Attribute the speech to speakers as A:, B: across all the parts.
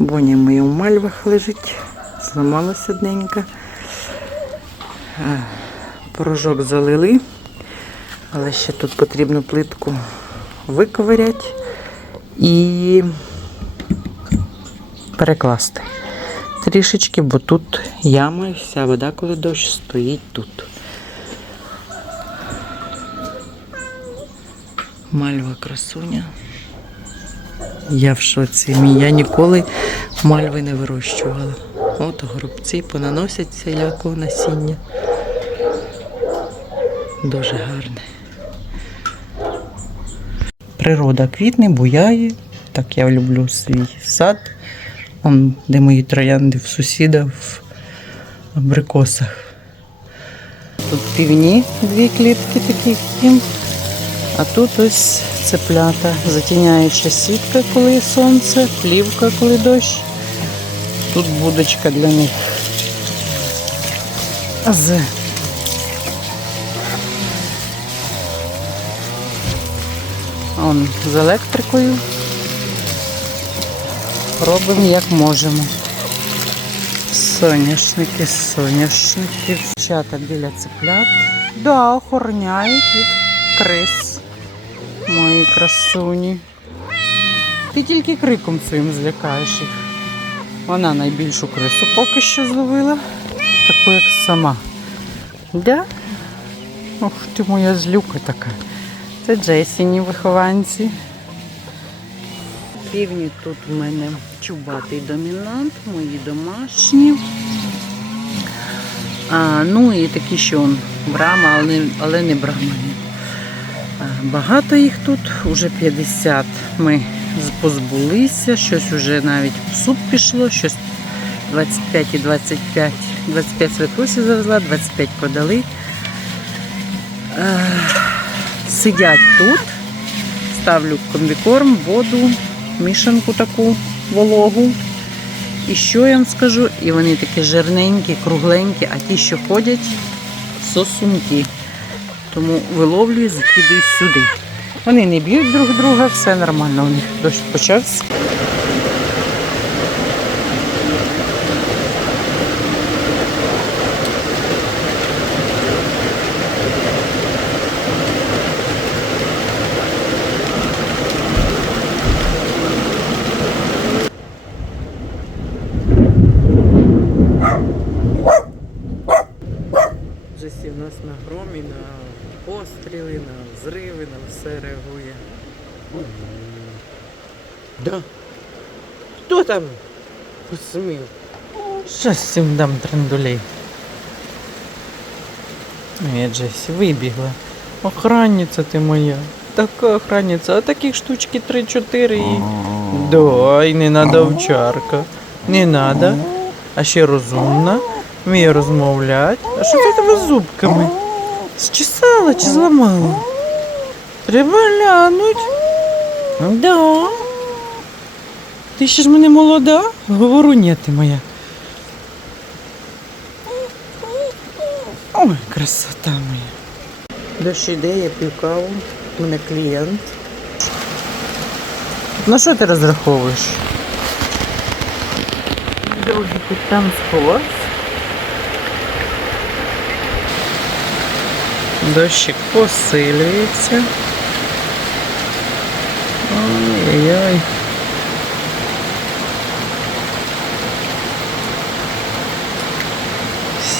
A: Боня моя у мальвах лежить, зламалася одненька. Порожок залили, але ще тут потрібно плитку виковиряти і перекласти трішечки, бо тут яма і вся вода, коли дощ, стоїть тут. Мальва красуня. Я в шоці. Мій. Я ніколи мальви не вирощувала. От горобці понаносять всілякого насіння. Дуже гарне. Природа квітне, буяє. Так я люблю свій сад. Он, де мої троянди в сусіда в абрикосах. Тут півні дві клітки таких кім. А тут ось цеплята, затіняюча сітка, коли сонце, плівка, коли дощ. Тут будочка для них. З Он з електрикою. Робимо як можемо. Соняшники, соняшники. Дівчата біля цеплят. Да, охороняють від крис. Мої красуні. Ти тільки криком своїм злякаєш їх. Вона найбільшу крису поки що зловила. Таку, як сама. Да? Ох ти моя злюка така. Це Джесіні вихованці. Півні тут у мене чубатий домінант, мої домашні. А, ну і такі, що он, брама, але, але не брамані. Багато їх тут, уже 50 ми позбулися, щось вже навіть в суп пішло, щось 25 і 25. 25 свекрусі завезла, 25 продали. Е, Сидять тут, ставлю комбікорм, воду, мішанку таку вологу. І що я вам скажу? І вони такі жирненькі, кругленькі, а ті, що ходять, сосунки. Тому виловлюю, закидую сюди. Вони не б'ють друг друга, все нормально у них. Дощ почався. Джесі у нас на громі, на постріли, на взриви, на все реагує.
B: Да. Хто там посмів?
A: Щось всім дам трендулей. Ні, Джесі, вибігла. Охранниця ти моя. Така охранниця, а таких штучки 3-4 і. Да, і не надо овчарка. Не надо. А ще розумна. Вміє розмовляти. А що це тебе з зубками? Зчесала чи зламала? Треба глянуть. Да. Ти ще ж мене молода? Говору, ні, ти моя. Ой, красота моя. Дощ іде, я п'ю каву. У мене клієнт. На що ти розраховуєш? Довгий хоч там сховався. Дощик посилюється. Ой-ой-ой.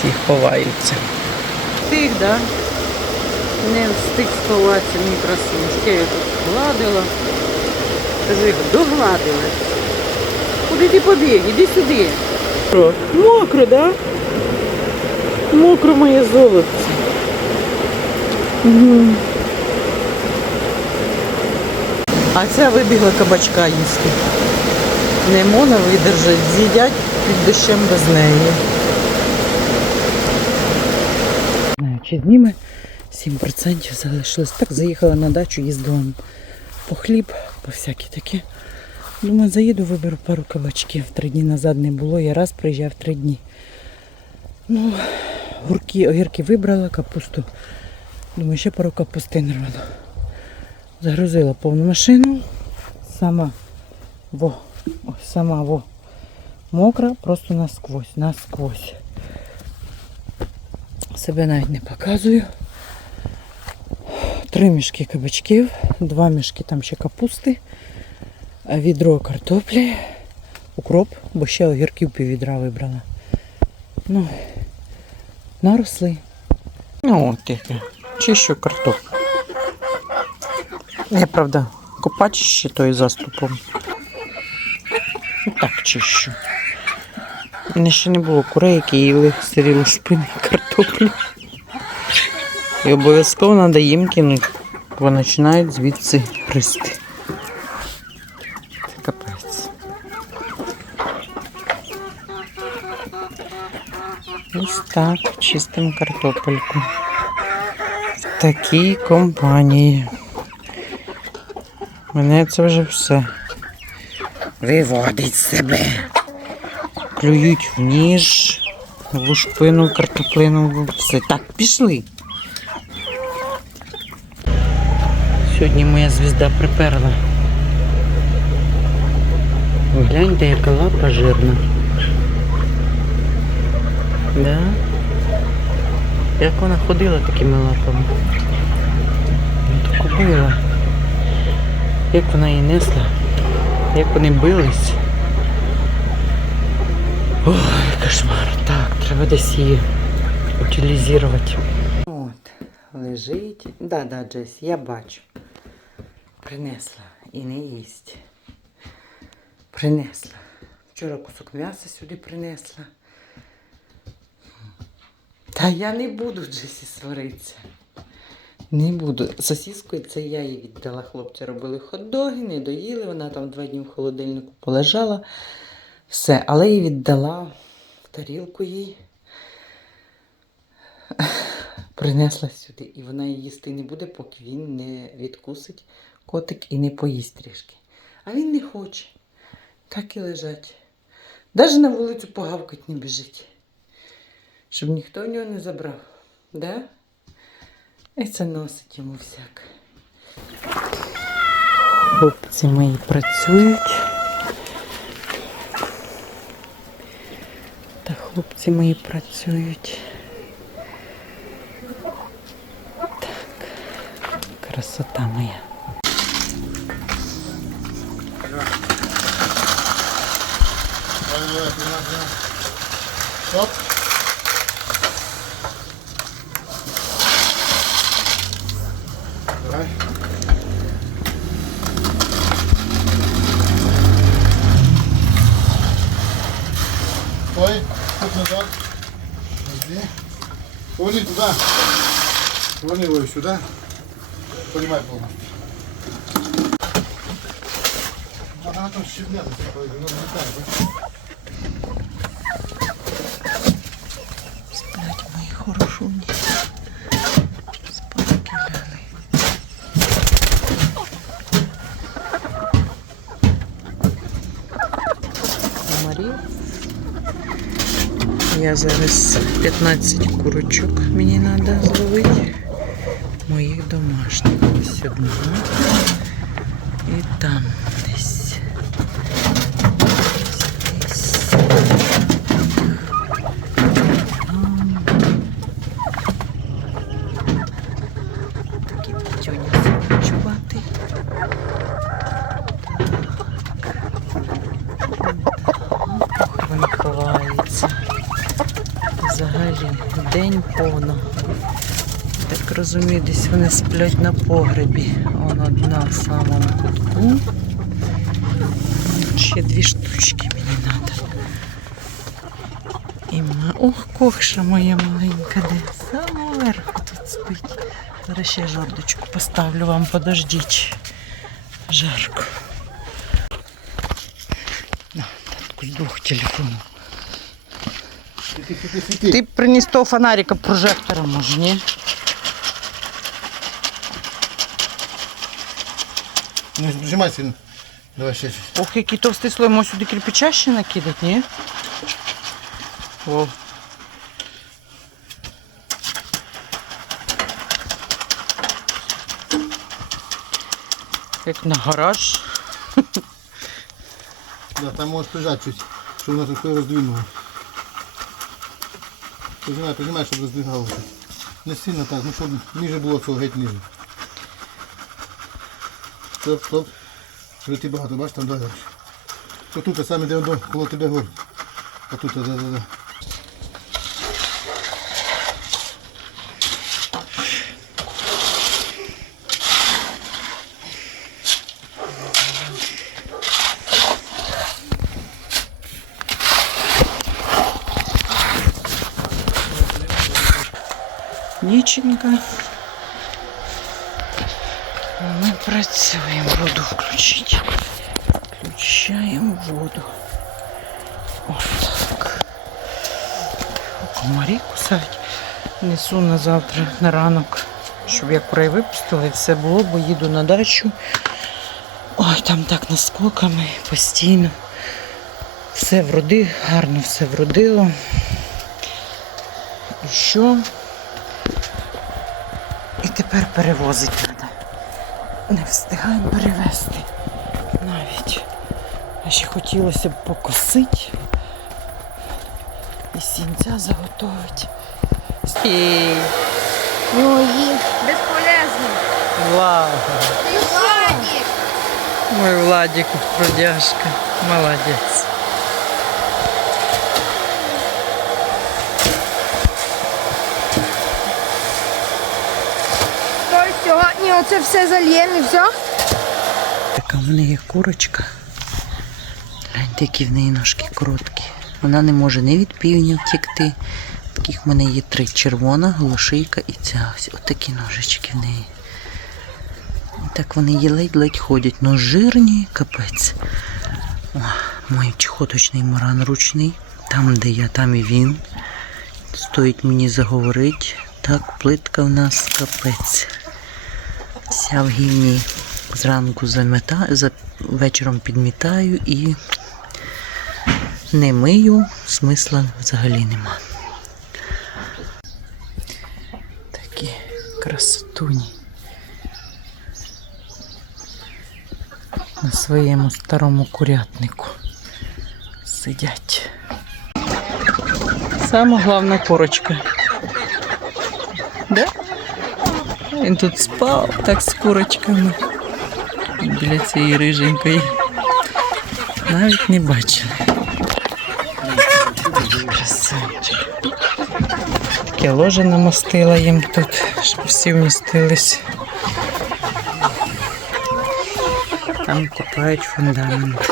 A: Всі ховаються. Встиг, да? Не встиг сховатися, мій красунчик. Я тут гладила. Кажи, догладила. Куди ти побіг? Іди сюди. Мокро, да? Мокро моє. Угу. А ця вибігла кабачка їсти. Не можна видержати, з'їдять під дощем без неї. Зніме 7% залишилось. Так заїхала на дачу, їздила по хліб, по всякі такі. Думаю, заїду, виберу пару кабачків. Три дні назад не було. Я раз приїжджав три дні. Ну, гурки, огірки вибрала, капусту. Думаю, ще пару капусти нарвала. Загрузила повну машину. Сама во, ось сама во Мокра просто насквозь, насквозь. Себе навіть не показую. Три мішки кабачків, два мішки там ще капусти, відро картоплі, укроп, бо ще огірків піввідра вибрала. Ну, наросли. Ну, от яке. Чищу картоплю. Я, правда, копач ще той заступом. Так чищу. У мене ще не було курей, які їли сиріли спини картоплю. І обов'язково треба їм кинути, бо починають звідси гристи. Це капець. Ось так, чистимо картопельку. В такій компанії. Мене це вже все. Виводить себе. Клюють в ніж, в лушпину, картоплину, все. Так, пішли. Сьогодні моя звізда приперла. Гляньте, яка лапа жирна. Да? Як вона ходила такими лапами? Ну то кобила. Як вона її несла? Як вони бились? Ой, кошмар. Так, треба десь її утилізувати. От, лежить. Да, да, Джесі, я бачу. Принесла і не їсть. Принесла. Вчора кусок м'яса сюди принесла. Та я не буду Джесі сваритися. Не буду. Сосіскою це я їй віддала. Хлопці робили хот-доги, не доїли. Вона там два дні в холодильнику полежала. Все, але їй віддала тарілку їй. Принесла сюди. І вона її їсти не буде, поки він не відкусить котик і не поїсть трішки. А він не хоче. Так і лежать. Навіть на вулицю погавкать не біжить. Щоб ніхто в нього не забрав. Да? І це носить йому всяк. Хлопці мої працюють. Хлопці мої працюють. Так, красота моя.
C: Стоп. Давай. Назад. Подожди. Поверни туда. Поверни его сюда. Поднимай полностью. Ага, там щебня. такая, ну, не так, да?
A: Сплять мої Я зараз 15 курочок мені треба зловити. Моїх домашніх. Ось одна. І там десь. Десь, десь. Такий п'ятюня чубатий. Вони ховаються. Взагалі день повно. Так розумію, десь вони сплять на погребі. Вон одна в самому кутку. Ще дві штучки мені треба. І ма... Ох, кохша моя маленька, де самого верху тут спить. Зараз ще жордочку поставлю вам, подождіть. Жарко. На, татку, з двох телефонів. Ти приніс того фонарика прожектора, може, ні?
C: Не сжимай сильно. Давай ще.
A: Ох, який товстий слой, може сюди кирпича ще накидати, ні? О. Як на гараж.
C: Да, там можешь прижать чуть. Щоб вона таке роздвинула. Піднімай, піднімай, щоб роздвигалося. Не сильно так, ну щоб ніже було цього геть ниже. Стоп, стоп. Вже ти багато, бачиш, там далі. Отут, а саме де воно коло тебе горить. Отут, да, да, да.
A: Ніченька. Ми працюємо, воду включити. Включаємо воду. Ось так. Комарі кусають. Несу на завтра на ранок, щоб я курей випустила і все було, бо їду на дачу. Ой, там так наскоками постійно. Все вроди, гарно все вродило. І що? І тепер перевозити треба. Не встигаємо перевезти навіть. А ще хотілося б покосити і сінця заготовити. І...
D: Ой, безполезно.
A: Влада.
D: Ти Владик!
A: Мой Владик, трудяшка. Молодець.
D: Ой, сьогодні оце все зальємо і все.
A: Така в неї курочка. Гляньте, які в неї ножки короткі. Вона не може ні від півня втікти. Таких в мене є три: червона, глушийка і ця ось. Отакі ножички в неї. І так вони її ледь-ледь ходять. Ну жирні, капець. О, мій чехоточний маран ручний. Там, де я, там і він. Стоїть мені заговорить. Так, плитка в нас капець. Вся в гівні. Зранку заметаю, за, вечором підмітаю і не мию, смисла взагалі нема. Такі красотуні. На своєму старому курятнику сидять. Сама головна корочка. Да? Він тут спав так з курочками. Біля цієї риженької. Навіть не бачили. Таке ложе намостила їм тут, щоб всі вмістились. Там купають фундамент.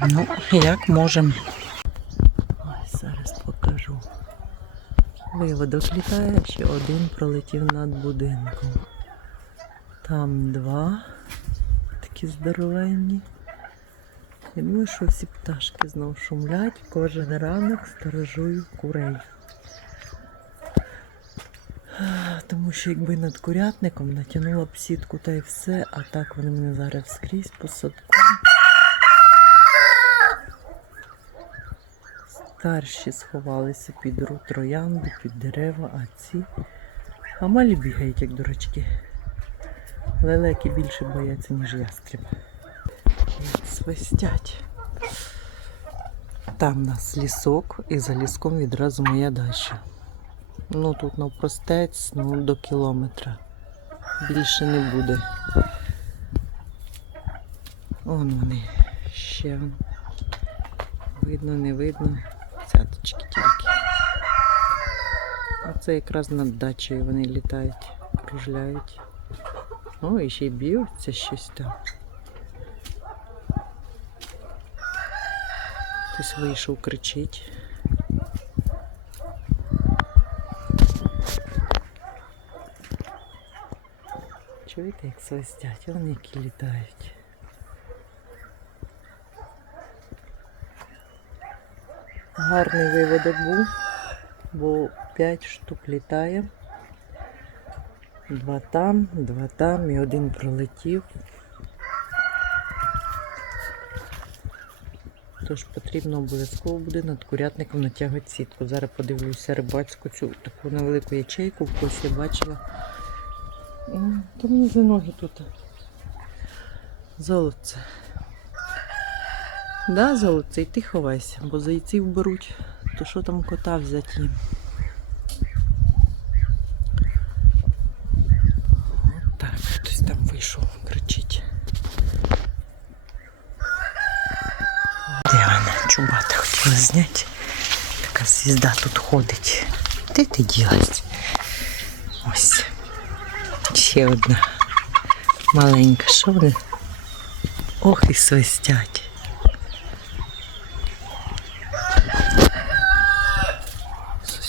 A: Ну, як можемо. Ось зараз покажу. Виводок літає, ще один пролетів над будинком. Там два такі здоровенні. Я думаю, що всі пташки знов шумлять. Кожен ранок сторожую курей. Тому що якби над курятником натягнула б сітку та й все, а так вони мене зараз скрізь по садку. Старші сховалися під троянди, під дерева, а ці. А малі бігають, як дурачки. Лелеки більше бояться, ніж ястріб. Свистять. Там у нас лісок, і за ліском відразу моя дача. Ну тут навпростець, ну до кілометра. Більше не буде. Вон вони ще. Видно, не видно. Цяточки тільки. Оце якраз над дачею вони літають, кружляють. О, і ще й б'ються щось там. Хтось вийшов, кричить. Чуєте, як свистять? Вони які літають. Гарний виводок був, бо 5 штук літає. Два там, два там і один пролетів. Тож потрібно обов'язково буде над курятником натягувати сітку. Зараз подивлюся рибацьку цю таку невелику ячейку, когось я бачила. Та за ноги тут. Золоце. Да, золотий, ти ховайся, бо зайців беруть. То що там кота взяти їм? От хтось там вийшов, кричить. Де? Чубата хотіла зняти. Така звізда тут ходить. Де ти ділась? Ось. Ще одна маленька. Що вони? Ох і свистять.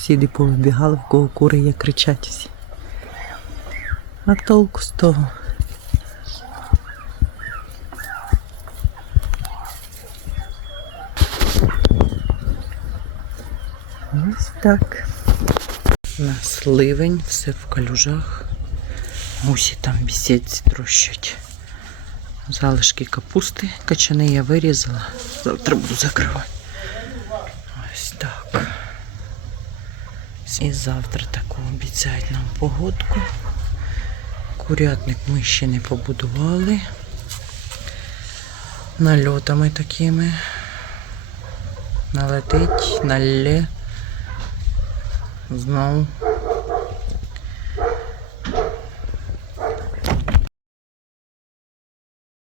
A: Сусіди повибігали, в кого кури є кричать всі. А толку з того. Ось так. Нас ливень, все в калюжах. Мусі там бісідці трощать. Залишки капусти качани я вирізала. Завтра буду закривати. Ось так. І завтра таку обіцяють нам погодку. Курятник ми ще не побудували. Нальотами такими. Налетить, налє. Знову